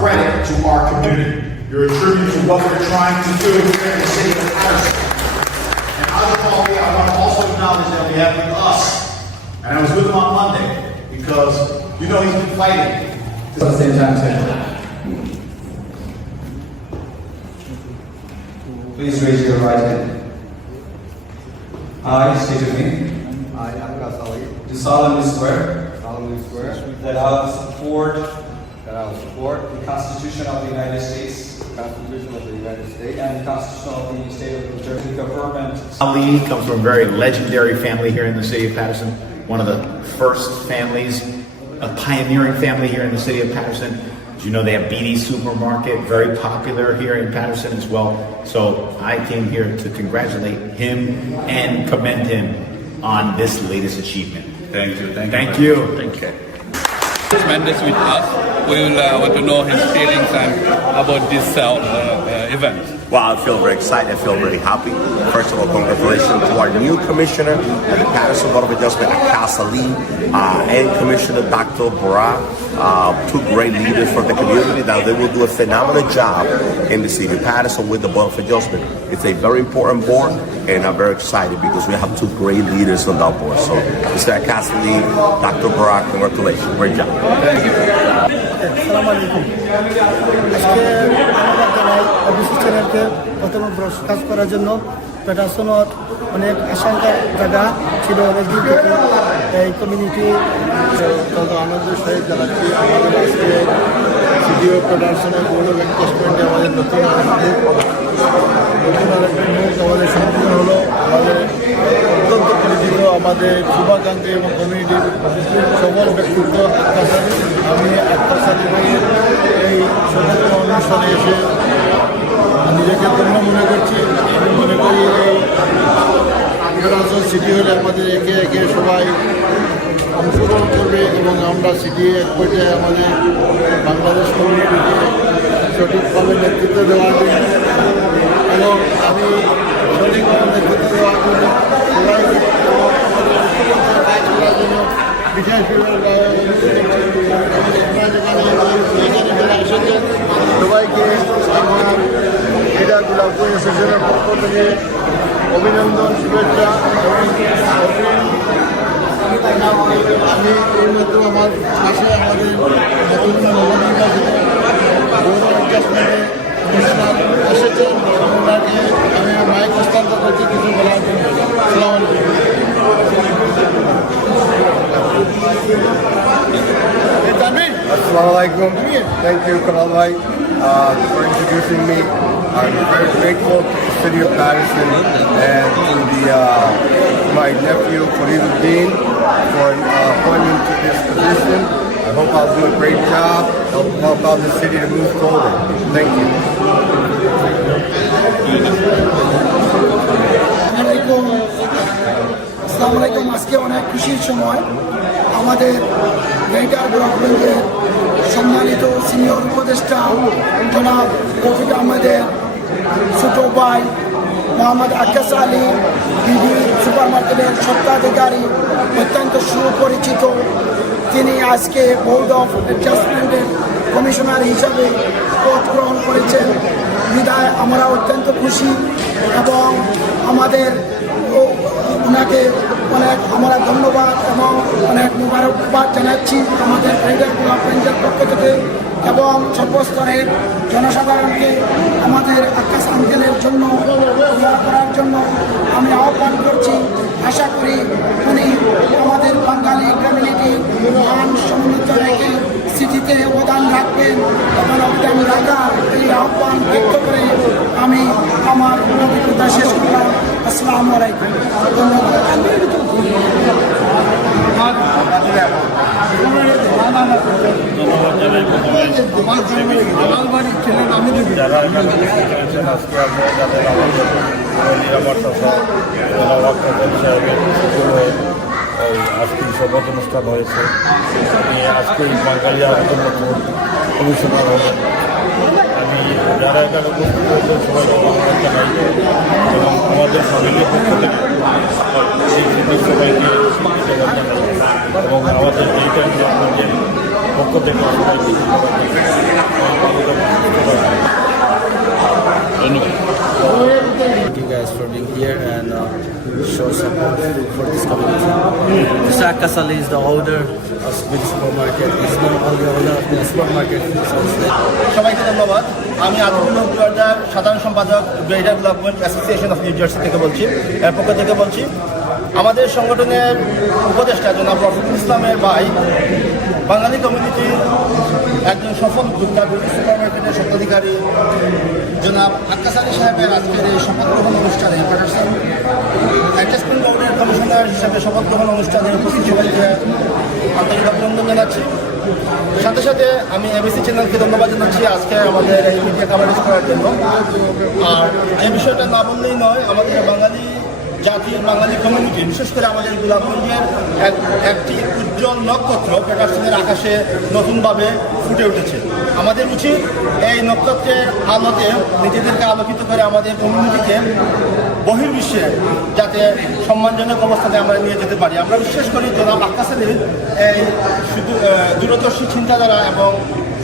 credit to our community. You're a tribute to what we're trying to do here in the city of Patterson. And Ajay Paul, I want to also acknowledge that we have with us, and I was with him on Monday, because, you know, he's been fighting. At the same time, too. Please raise your right hand. I state your name. I, Abbas Ali, Do solemnly swear solemnly swear that I will support that I will support the Constitution of the United States the Constitution of the United States and the Constitution of the State of New Jersey, the government Ali comes from a very legendary family here in the city of Patterson, one of the first families, a pioneering family here in the city of Patterson. As you know, they have BD Supermarket, very popular here in Patterson as well. So I came here to congratulate him and commend him on this latest achievement. Thank you. Thank, you. Thank you. Thank you. Thank you. Mendes with us. We will uh, want to know his feelings and about this uh, uh, event? Well, I feel very excited. I feel very happy. First of all, congratulations to our new commissioner at the Patterson Board of Adjustment, Akasa Lee, uh, and Commissioner Dr. Bora, uh, two great leaders for the community. Now, they will do a phenomenal job in the city of Patterson with the Board of Adjustment. It's a very important board, and I'm very excited because we have two great leaders on that board. So, Mr. Akasa Lee, Dr. Bora, congratulations. Great job. Thank you. আজকে ধন্যবাদ চ্যানেলকে প্রথম brush কাজ করার জন্য পেটাশনের অনেক আশঙ্কার জায়গা ছিল অনেক দিন থেকে। এই কমিউনিটি আনন্দের সহিত জানাচ্ছি আমাদের আজকে সিডিও প্রোডাকশনের বোর্ড অফ আমাদের নতুন আরেকটি নতুন আরেকটি মুখ আমাদের সম্পূর্ণ হলো। আমাদের অত্যন্ত পরিচিত আমাদের শুভাকাঙ্ক্ষী এবং কমিউনিটির সকল ব্যক্তিত্ব আত্মাস আমি আত্মাস আলী ভাইয়ের এই স্বতন্ত্র অনুষ্ঠানে এসে নিজেকে ধন্য মনে করছি। আমি মনে করি এই নির্বাচন সিটি হলে আমাদের একে একে সবাই অংশগ্রহণ করবে এবং আমরা সিটি এক পর্যায়ে আমাদের বাংলাদেশ কমিউনিটিকে সঠিকভাবে নেতৃত্ব দেওয়ার জন্য এবং আমি সঠিকভাবে নেতৃত্ব দেওয়ার জন্য সবাইকে এবং কাজ করার জন্য যারা সবাইকে আমার ক্রীড়াগুলা অ্যাসোসিয়েশনের পক্ষ থেকে অভিনন্দন, শুভেচ্ছা। আমি এই মধ্যে আমার পাশে আমাদের নতুন নবনির্বাচিত গৌরব Assalamu alaikum. Thank you, Kamal Bhai, uh, for introducing me. I'm very grateful to the city of Patterson and to the, uh, my nephew, Fariduddin, for an uh, appointment to this position. I hope I'll do a great job, help, help out the city to move forward. Thank you. আসসালামাইকুম আসসালামু আলাইকুম আজকে অনেক খুশির সময় আমাদের greater ব্লকবেঞ্জের সম্মানিত senior উপদেষ্টা জনাব রফিক আহমেদের ছোট ভাই মোহাম্মদ আকাশ আলী বিডি সুপার মার্কেটের স্বত্বাধিকারী, অত্যন্ত সুপরিচিত। তিনি আজকে বোর্ড অফ অ্যাডজাস্টমেন্টের কমিশনার হিসাবে পদ গ্রহণ করেছেন। বিদায়, আমরা অত্যন্ত খুশি এবং আমাদের ও- ওনাকে অনেক আমরা ধন্যবাদ এবং অনেক মুবারকবাদ জানাচ্ছি? আমাদের ফেডারেল ডেভেলপমেন্টের পক্ষ থেকে এবং সর্বস্তরের জনসাধারণকে আমাদের আকাশ আঙ্কেলের জন্য করার জন্য আমি আহ্বান করছি। আশা করি উনি আমাদের বাঙালি কমিউনিটি মান সমুন্নত রেখে সিটিতে অবদান রাখবেন। এবং অবদান রাখার এই আহ্বান ব্যক্ত করে আমি আমার অভিজ্ঞতা শেষ করলাম। আসসালামু আলাইকুম। যারা এখানে আজকে আপনারা যাদের আমাদের নিরাপত্তা সাহেবের আজকে শপথ অনুষ্ঠান হয়েছে আজকে বাঙালি আবেদন কমিশনার হলেন আমি যারা এখানে উপস্থিত সবাই সবাইকে ধন্যবাদ জানাই। এবং আমাদের ফ্যামিলির পক্ষ থেকে সবাইকে ধন্যবাদ এবং আমাদের এইটা যে আপনাদের পক্ষ থেকে সবাইকে ধন্যবাদ Thank you guys for being here and uh, show support for this community. Mr. Akasali is the owner of Smith Supermarket. He's not only owner of the supermarket, he's also সবাইকে ধন্যবাদ আমি আদিবুল্লাহ গুলারদার সাধারণ সম্পাদক greater development association of New Jersey থেকে বলছি এর পক্ষ থেকে বলছি আমাদের সংগঠনের উপদেষ্টা জনাব রফিকুল ইসলামের ভাই বাঙালি কমিউনিটির একজন সফল উদ্যোক্তা ব্রিটিশ সুপারমার্কেটের স্বত্বাধিকারী জনাব আক্কাস আলী সাহেবের আজকের এই শপথ গ্রহণ অনুষ্ঠানে পাঠাচ্ছেন অ্যাডজাস্টমেন্ট বোর্ডের কমিশনার হিসাবে শপথ গ্রহণ অনুষ্ঠানে উপস্থিত সবাইকে আন্তরিক অভিনন্দন জানাচ্ছি। সাথে সাথে আমি এবিসি চ্যানেলকে ধন্যবাদ জানাচ্ছি আজকে আমাদের এই মিডিয়া কাভারেজ করার জন্য। আর এই বিষয়টা না বললেই নয়, আমাদের বাঙালি জাতির বাঙালি কমিউনিটি বিশেষ করে আমাদের গোলাপগঞ্জের এক, একটি উজ্জ্বল নক্ষত্র পেটারসনের আকাশে নতুনভাবে ফুটে উঠেছে। আমাদের উচিত এই নক্ষত্রের আলোতে নিজেদেরকে আলোকিত করে আমাদের কমিউনিটিকে বহির্বিশ্বে যাতে সম্মানজনক অবস্থানে আমরা নিয়ে যেতে পারি। আমরা বিশ্বাস করি জনাব আলীর এই শুধু দূরদর্শী চিন্তাধারা এবং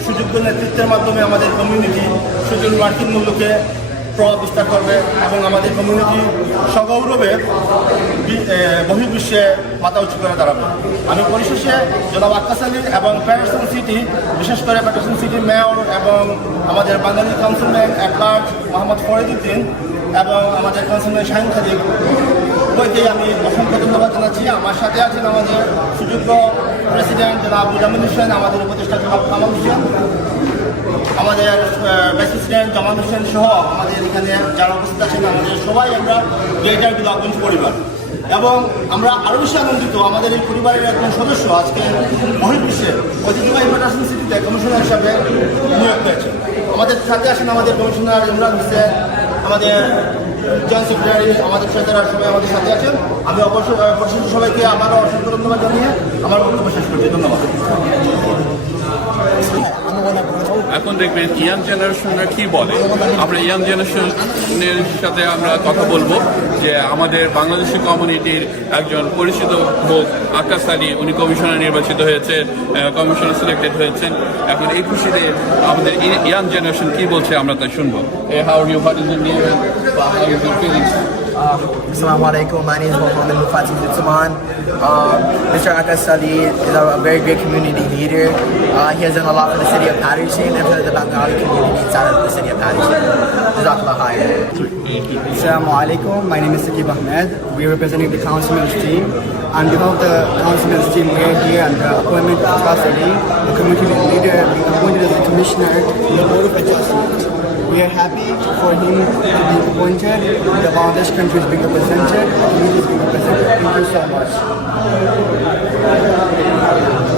সুযোগ্য নেতৃত্বের মাধ্যমে আমাদের কমিউনিটি সুযোগ মার্কিন মূল্যকে প্রভাব বিস্তার করবে এবং আমাদের কমিউনিটি সগৌরবে বহির্বিশ্বে মাথা উঁচু করে দাঁড়াবে। আমি পরিশেষে জনাব আক্কাস আলী এবং প্যাটারসন সিটি বিশেষ করে প্যাটারসন সিটির মেয়র এবং আমাদের Bengali councilman at large Mohammad Fariduddin এবং আমাদের কাউন্সিলম্যান শাহিন খাদিক উভয়কেই আমি অসংখ্য ধন্যবাদ জানাচ্ছি। আমার সাথে আছেন আমাদের সুযোগ্য প্রেসিডেন্ট জনাব জামিল হোসেন, আমাদের উপদেষ্টা জনাব কামাল হোসেন। আমাদের ভাইস প্রেসিডেন্ট হোসেন সহ আমাদের এখানে যারা উপস্থিত আছেন, আমাদের সবাই আমরা গ্রেটার গোলাপগঞ্জ পরিবার এবং আমরা আরও বেশি আনন্দিত, আমাদের এই পরিবারের একজন সদস্য আজকে বহির্বিশ্বে ঐতিহ্যবাহী ফেডারেশন সিটিতে কমিশনার হিসাবে নিয়োগ হয়েছে আমাদের সাথে আসেন আমাদের কমিশনার ইমরান হোসেন, আমাদের জয়েন্ট সেক্রেটারি, আমাদের সেক্রেটারি সবাই আমাদের সাথে আছেন। আমি অবশ্যই সবাইকে আবারও অসংখ্য ধন্যবাদ জানিয়ে আমার বক্তব্য শেষ করছি। ধন্যবাদ। এখন দেখবেন ইয়াং জেনারেশনরা কি বলে? আমরা ইয়াং জেনারেশনের সাথে আমরা কথা বলব যে আমাদের বাংলাদেশি কমিউনিটির একজন পরিচিত হোক আকাশ আলী, উনি কমিশনার নির্বাচিত হয়েছে কমিশনার সিলেক্টেড হয়েছেন। এখন এই খুশিতে আমাদের ইয়াং জেনারেশন কি বলছে আমরা তাই শুনব। How you Um, Assalamu alaikum. My name is Mohammed Mufati Lutsuman. Um, Mr. Akas Salih is a, a, very great community leader. Uh, he has done a lot for the city of Patterson and for the Bengali community inside of the city of Patterson. Jazakallah. Assalamu alaikum. My name is Sakib Ahmed. We are representing the councilman's team. On behalf of the councilman's team, we are here on the appointment of Akas Salih, the community leader, being appointed as the commissioner in the Board of Adjustment. We are happy for him to be appointed. The Bangladesh country is being represented. Community is being represented. Thank you so much.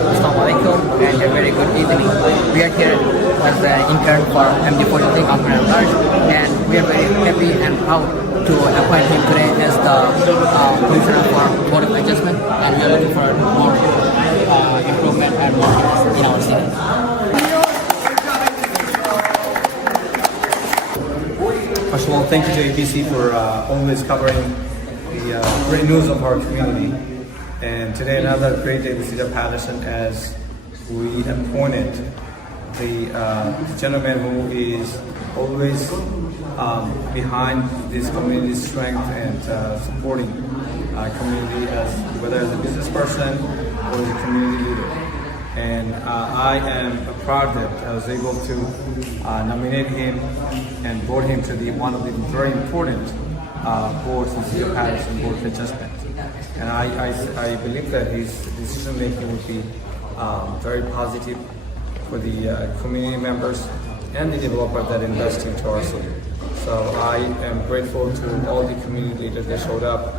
Assalamu alaikum and a very good evening. We are here as an intern for MD43 Government at Large and we are very happy and proud to appoint him today as the uh, Commissioner for Board of Adjustment and we are looking for more uh, improvement and more in our city. First of all, thank you to for uh, always covering the uh, great news of our community. And today, another great day in the Patterson as we appointed the uh, gentleman who is always um, behind this community's strength and uh, supporting our community as whether as a business person or as a community leader and uh, I am proud that I was able to uh, nominate him and vote him to the one of the very important uh, boards in City of Patterson Board of Adjustment. And I, I, I believe that his decision making would be um, very positive for the uh, community members and the developer that invest into our city. So I am grateful to all the community leaders that showed up,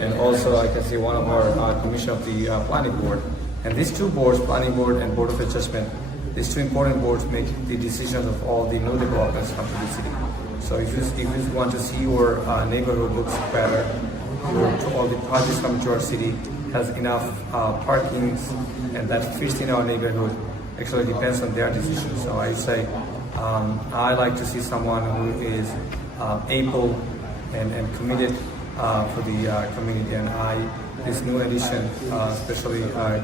and also I can see one of our uh, commission of the uh, planning board. And these two boards, planning board and board of adjustment, these two important boards make the decisions of all the new developments come to the city. So if you, if you want to see your uh, neighborhood looks better, your, all the projects come to our city has enough uh, parkings and that fits in our neighborhood actually depends on their decision. So I say um, I like to see someone who is uh, able and, and committed uh, for the uh, community. And I, this new addition, uh, especially uh,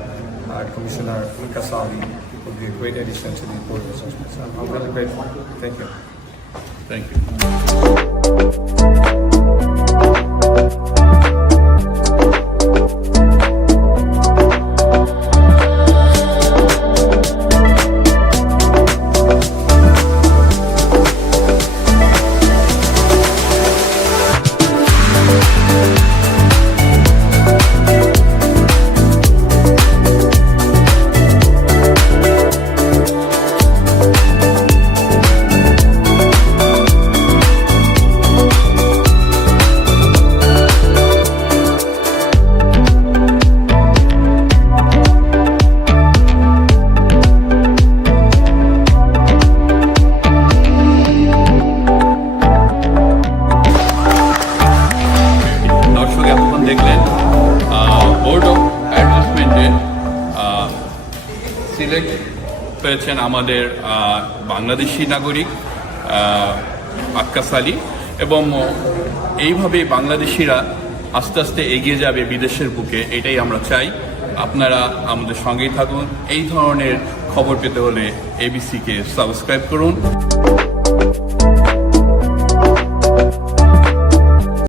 uh, Commissioner Kasali, would be a great addition to the Board of Adjustments. I'm really grateful. Thank you. Thank you. পেয়েছেন আমাদের বাংলাদেশি নাগরিক আক্কাস আলী। এবং এইভাবে বাংলাদেশিরা আস্তে আস্তে এগিয়ে যাবে বিদেশের বুকে, এটাই আমরা চাই। আপনারা আমাদের সঙ্গেই থাকুন। এই ধরনের খবর পেতে হলে এবিসিকে সাবস্ক্রাইব করুন।